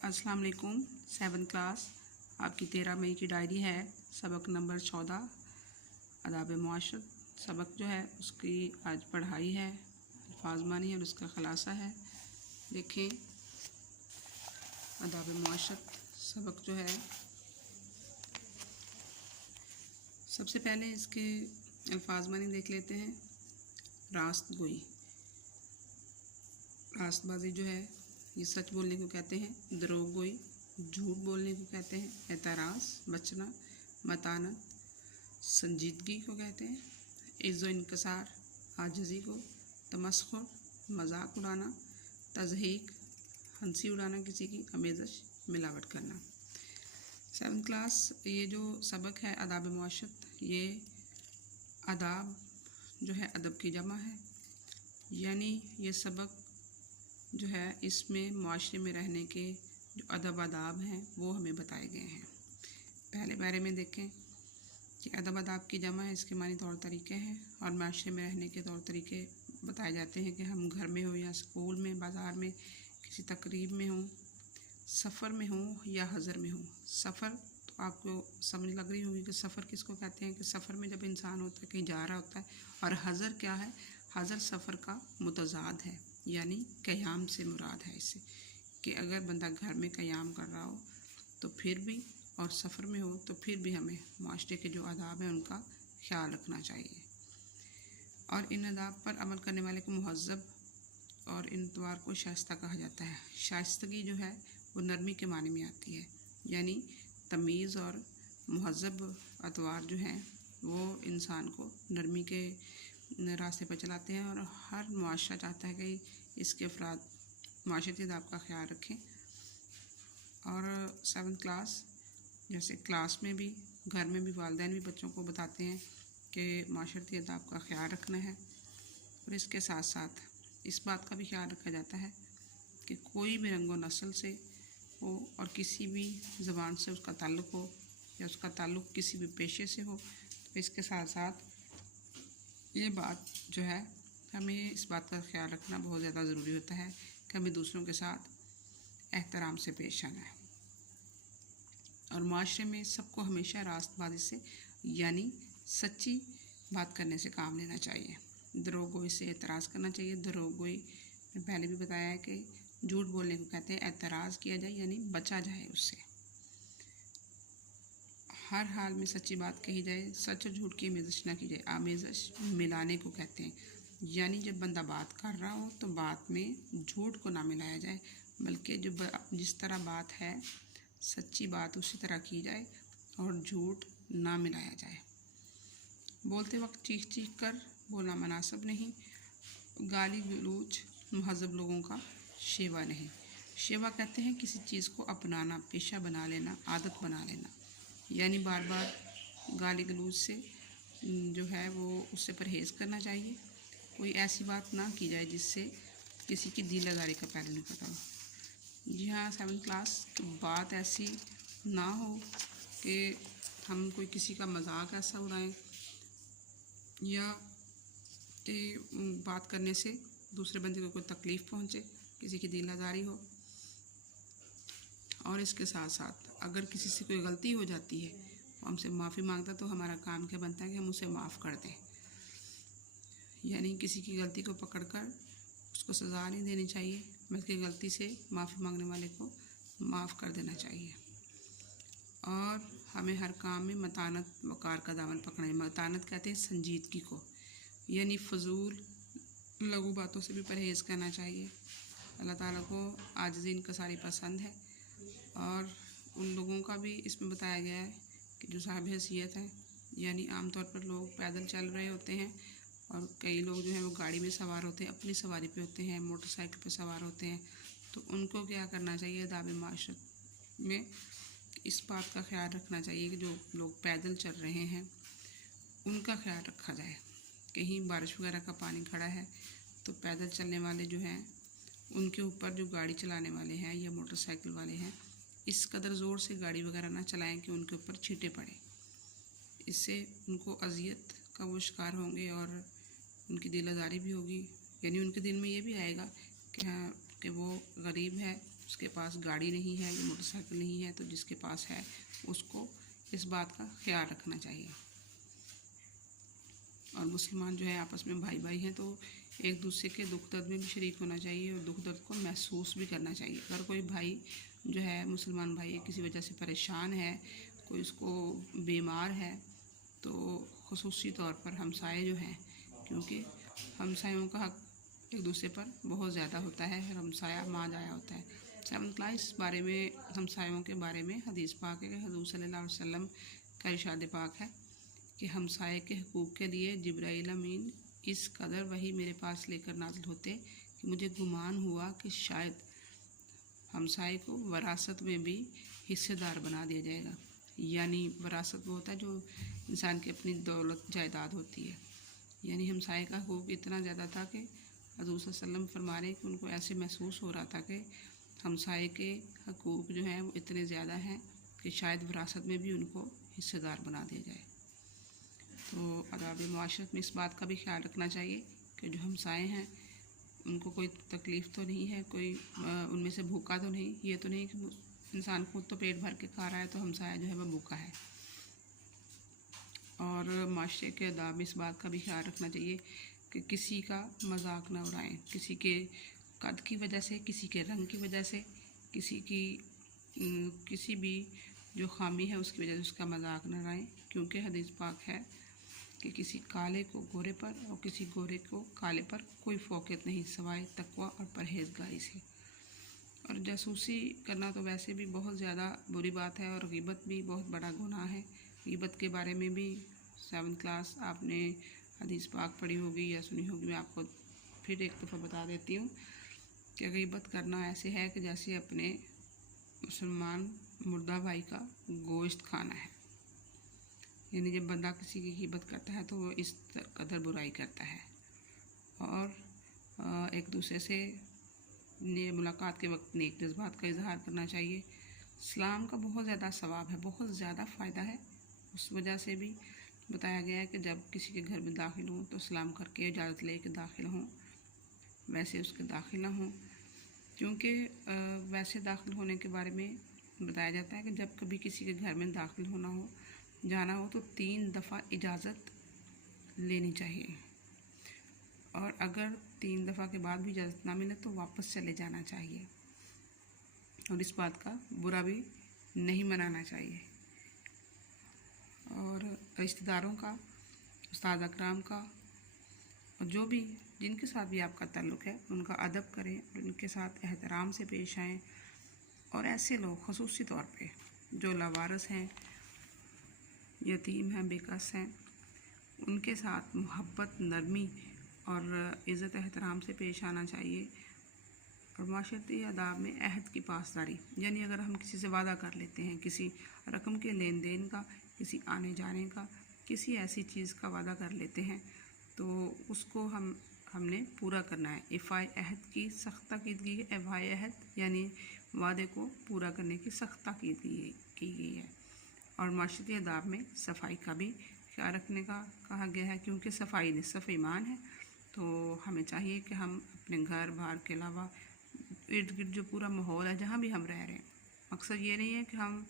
अस्सलाम वालेकुम। 7th class आपकी 13 मई की डायरी है। सबक नंबर 14 आदाब मुआशरत। सबक जो है उसकी आज पढ़ाई है, अल्फाज मानी है और उसका ख़ुलासा है। देखें आदाब मुआशरत सबक जो है, सबसे पहले इसके अल्फाज मानी देख लेते हैं। रास्त गोई, रास्तबाजी जो है ये सच बोलने को कहते हैं। दरोग गोई झूठ बोलने को कहते हैं। एतराज़ बचना। मतानत संजीदगी को कहते हैं। इज़्ज़ो इनकसार आजिज़ी को। तमस्खुर मजाक उड़ाना। तज़हीक हंसी उड़ाना किसी की। अमेज़श मिलावट करना। 7th क्लास ये जो सबक है आदाब मुआशरत, ये आदाब जो है अदब की जमा है, यानी ये सबक जो है इसमें माशरे में रहने के जो अदब आदाब हैं वो हमें बताए गए हैं। पहले बारे में देखें कि अदब आदाब की जमा है, इसके मानी तौर तरीके हैं और माशरे में रहने के तौर तरीके बताए जाते हैं कि हम घर में हो या स्कूल में, बाज़ार में, किसी तकरीब में हों, सफ़र में हों या हज़र में हों। सफ़र तो आपको समझ लग रही होगी कि सफ़र किसको कहते हैं, कि सफ़र में जब इंसान होता है कहीं जा रहा होता है। और हज़र क्या है? हज़र सफ़र का मुतज़ाद है, यानी क़याम से मुराद है इससे, कि अगर बंदा घर में क़याम कर रहा हो तो फिर भी, और सफ़र में हो तो फिर भी हमें माशरे के जो आदाब हैं उनका ख्याल रखना चाहिए। और इन आदाब पर अमल करने वाले को मुहज़्ज़ब और इन अतवार को शाइस्ता कहा जाता है। शाइस्तगी जो है वो नरमी के माने में आती है, यानी तमीज़ और मुहज़्ज़ब अतवार जो हैं वो इंसान को नरमी के रास्ते पर चलाते हैं। और हर मुआशरा चाहता है कि इसके अफराद माशरती आदाब का ख्याल रखें। और 7th क्लास जैसे क्लास में भी, घर में भी वालिदैन भी बच्चों को बताते हैं कि माशरती आदाब का ख्याल रखना है। और इसके साथ साथ इस बात का भी ख्याल रखा जाता है कि कोई भी रंगो नस्ल से हो और किसी भी ज़बान से उसका ताल्लुक़ हो या उसका ताल्लुक़ किसी भी पेशे से हो, तो इसके साथ साथ ये बात जो है हमें इस बात का ख्याल रखना बहुत ज़्यादा ज़रूरी होता है कि हमें दूसरों के साथ एहतराम से पेश आना है। और माशरे में सबको हमेशा रास्तबाजी से, यानी सच्ची बात करने से काम लेना चाहिए। दरोग गोई से एतराज़ करना चाहिए। दरोग गोई में पहले भी बताया है कि झूठ बोलने को कहते हैं। एतराज़ किया जाए यानी बचा जाए उससे। हर हाल में सच्ची बात कही जाए। सच और झूठ की आमेज़श ना की जाए। आमेज़श मिलाने को कहते हैं, यानी जब बंदा बात कर रहा हो तो बात में झूठ को ना मिलाया जाए, बल्कि जो जिस तरह बात है सच्ची बात उसी तरह की जाए और झूठ ना मिलाया जाए। बोलते वक्त चीख चीख कर बोलना मुनासिब नहीं। गाली गलौज मुहज़्ज़ब लोगों का शेवा नहीं। शेवा कहते हैं किसी चीज़ को अपनाना, पेशा बना लेना, आदत बना लेना, यानी बार बार गाली गलौज से जो है वो उससे परहेज़ करना चाहिए। कोई ऐसी बात ना की जाए जिससे किसी की दिल आज़ारी का पहलू निकलता हो। जी हाँ, 7th क्लास की बात ऐसी ना हो कि हम कोई किसी का मजाक ऐसा उड़ाएं या कि बात करने से दूसरे बंदे को कोई तकलीफ़ पहुँचे, किसी की दिल आज़ारी हो। और इसके साथ साथ अगर किसी से कोई गलती हो जाती है, हमसे माफ़ी मांगता, तो हमारा काम क्या बनता है कि हम उसे माफ़ कर दें, यानी किसी की गलती को पकड़कर उसको सज़ा नहीं देनी चाहिए, बल्कि गलती से माफ़ी मांगने वाले को माफ़ कर देना चाहिए। और हमें हर काम में मतानत वक़ार का दामन पकड़ना है। मतानत कहते हैं संजीदगी को, यानी फ़जूल लघु बातों से भी परहेज़ करना चाहिए। अल्लाह ताला को आजिज़ी इनकसारी पसंद है। और उन लोगों का भी इसमें बताया गया है कि जो साहिब हैसियत है, यानी आमतौर पर लोग पैदल चल रहे होते हैं और कई लोग जो है वो गाड़ी में सवार होते हैं, अपनी सवारी पे होते हैं, मोटरसाइकिल पे सवार होते हैं, तो उनको क्या करना चाहिए? आदाब माशरत में इस बात का ख्याल रखना चाहिए कि जो लोग पैदल चल रहे हैं उनका ख्याल रखा जाए। कहीं बारिश वगैरह का पानी खड़ा है तो पैदल चलने वाले जो हैं उनके ऊपर जो गाड़ी चलाने वाले हैं या मोटरसाइकिल वाले हैं इस कदर ज़ोर से गाड़ी वगैरह ना चलाएं कि उनके ऊपर छींटे पड़े। इससे उनको अज़ियत का वो शिकार होंगे और उनकी दिल आज़ारी भी होगी, यानी उनके दिल में ये भी आएगा कि हाँ कि वो गरीब है, उसके पास गाड़ी नहीं है, मोटरसाइकिल नहीं है, तो जिसके पास है उसको इस बात का ख्याल रखना चाहिए। और मुसलमान जो है आपस में भाई भाई हैं, तो एक दूसरे के दुख दर्द में भी शरीक होना चाहिए और दुख दर्द को महसूस भी करना चाहिए। अगर कोई भाई जो है मुसलमान भाई किसी वजह से परेशान है, कोई उसको बीमार है, तो ख़ुसूसी तौर पर हमसाए जो हैं, क्योंकि हमसायों का हक एक दूसरे पर बहुत ज़्यादा होता है, और हमसाया माँ जाया होता है। 7th क्लास बारे में, हमसायों के बारे में हदीस पाक है कि हुज़ूर सल्लल्लाहु अलैहि वसल्लम का इरशाद पाक है कि हमसाए के हकूक़ के लिए जिब्राइल अमीन इस कदर वही मेरे पास लेकर नाज़िल होते कि मुझे गुमान हुआ कि शायद हमसाए को वरासत में भी हिस्सेदार बना दिया जाएगा। यानी वरासत वो होता है जो इंसान की अपनी दौलत जायदाद होती है। यानी हमसाए का हकूक़ इतना ज़्यादा था कि हुज़ूर सल्लल्लाहु अलैहि वसल्लम फरमा रहे कि उनको ऐसे महसूस हो रहा था कि हमसाए के हकूक़ जो हैं वो इतने ज़्यादा हैं कि शायद विरासत में भी उनको हिस्सेदार बना दिया जाए। तो आदाब मुआशरत में इस बात का भी ख्याल रखना चाहिए कि जो हमसाए हैं उनको कोई तकलीफ़ तो नहीं है, कोई उनमें से भूखा तो नहीं, ये तो नहीं कि इंसान खुद तो पेट भर के खा रहा है तो हमसाया जो है वह भूखा है। और माशरे के आदाब में इस बात का भी ख्याल रखना चाहिए कि किसी का मजाक ना उड़ाएं, किसी के कद की वजह से, किसी के रंग की वजह से, किसी भी जो खामी है उसकी वजह से उसका मजाक न उड़ाएं, क्योंकि हदीस पाक है कि किसी काले को गोरे पर और किसी गोरे को काले पर कोई फ़ौक़ियत नहीं सिवाय तक़वा और परहेज़गारी से। और जासूसी करना तो वैसे भी बहुत ज़्यादा बुरी बात है, और ग़ीबत भी बहुत बड़ा गुनाह है। ग़ीबत के बारे में भी 7th क्लास आपने हदीस पाक पढ़ी होगी या सुनी होगी। मैं आपको फिर एक दफ़ा बता देती हूँ कि ग़ीबत करना ऐसे है कि जैसे अपने मुसलमान मुर्दा भाई का गोश्त खाना है। यानी जब बंदा किसी की ग़ीबत करता है तो वो इस कदर बुराई करता है। और एक दूसरे से मुलाकात के वक्त नेक जज्बात का इजहार करना चाहिए। इस्लाम का बहुत ज़्यादा सवाब है, बहुत ज़्यादा फ़ायदा है। उस वजह से भी बताया गया है कि जब किसी के घर में दाखिल हों तो सलाम करके इजाज़त ले के दाखिल हों, वैसे उसके दाखिल ना हों। क्योंकि वैसे दाखिल होने के बारे में बताया जाता है कि जब कभी किसी के घर में दाखिल होना हो, जाना हो, तो 3 दफ़ा इजाज़त लेनी चाहिए, और अगर 3 दफ़ा के बाद भी इजाज़त ना मिले तो वापस चले जाना चाहिए, और इस बात का बुरा भी नहीं मनाना चाहिए। और रिश्तेदारों का, उस्ताद अकराम का, और जो भी जिनके साथ भी आपका ताल्लुक़ है उनका अदब करें और उनके साथ एहतराम से पेश आएँ। और ऐसे लोग ख़ुसूसी तौर पे जो लावारिस हैं, यतीम हैं, बेकस हैं, उनके साथ मोहब्बत, नरमी और इज़्ज़त एहतराम से पेश आना चाहिए। और माशरती आदाब में अहद की पासदारी, यानी अगर हम किसी से वादा कर लेते हैं, किसी रकम के लेन देन का, किसी आने जाने का, किसी ऐसी चीज़ का वादा कर लेते हैं तो उसको हमने पूरा करना है। इफ़ाए अहद की सख्त ताकीदगी है। इफ़ाए अहद यानी वादे को पूरा करने की सख्त ताकीदगी की गई है। और माशरती आदाब में सफाई का भी ख्याल रखने का कहा गया है, क्योंकि सफाई निस्फ़ ईमान है। तो हमें चाहिए कि हम अपने घर बाहर के अलावा इर्द गिर्द जो पूरा माहौल है जहाँ भी हम रह रहे हैं, मकसद ये नहीं है कि हम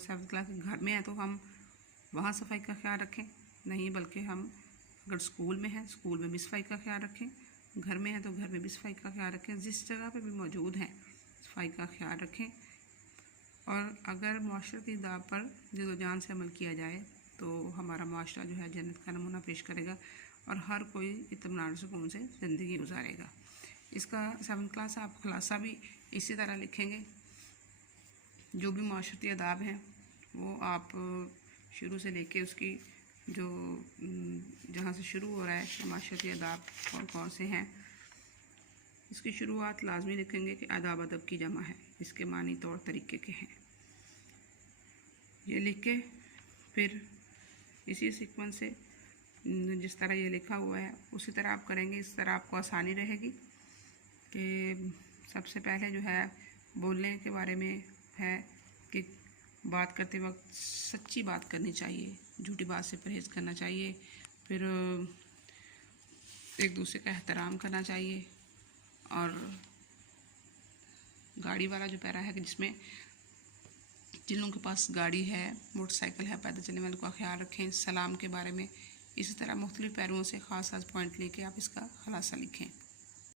7th क्लास के घर में हैं तो हम वहाँ सफाई का ख्याल रखें, नहीं, बल्कि हम अगर स्कूल में हैं, स्कूल में भी सफाई का ख्याल रखें, घर में हैं तो घर में भी सफाई का ख्याल रखें, जिस जगह पे भी मौजूद हैं सफाई का ख्याल रखें। और अगर माशरती आदाब पर जिद्दोजान से अमल किया जाए तो हमारा माशरा जो है जन्नत का नमूना पेश करेगा और हर कोई इत्मीनान सुकून से ज़िंदगी गुजारेगा। इसका 7th क्लास आप खुलासा भी इसी तरह लिखेंगे। जो भी माशरती आदाब हैं वो आप शुरू से लेके उसकी जो जहाँ से शुरू हो रहा है माशरती आदाब और कौन से हैं, इसकी शुरुआत लाजमी लिखेंगे कि आदाब अदब की जमा है, इसके मानी तौर तरीके के हैं। ये लिख के फिर इसी सीक्वेंस से जिस तरह ये लिखा हुआ है उसी तरह आप करेंगे। इस तरह आपको आसानी रहेगी कि सबसे पहले जो है बोलने के बारे में है कि बात करते वक्त सच्ची बात करनी चाहिए, झूठी बात से परहेज़ करना चाहिए। फिर एक दूसरे का एहतराम करना चाहिए और गाड़ी वाला जो पैरा है कि जिसमें जिन लोगों के पास गाड़ी है, मोटरसाइकिल है, पैदल चलने वालों का ख्याल रखें, सलाम के बारे में। इसी तरह मुख्तलिफ पैरों से ख़ास ख़ास पॉइंट लेके आप इसका खुलासा लिखें।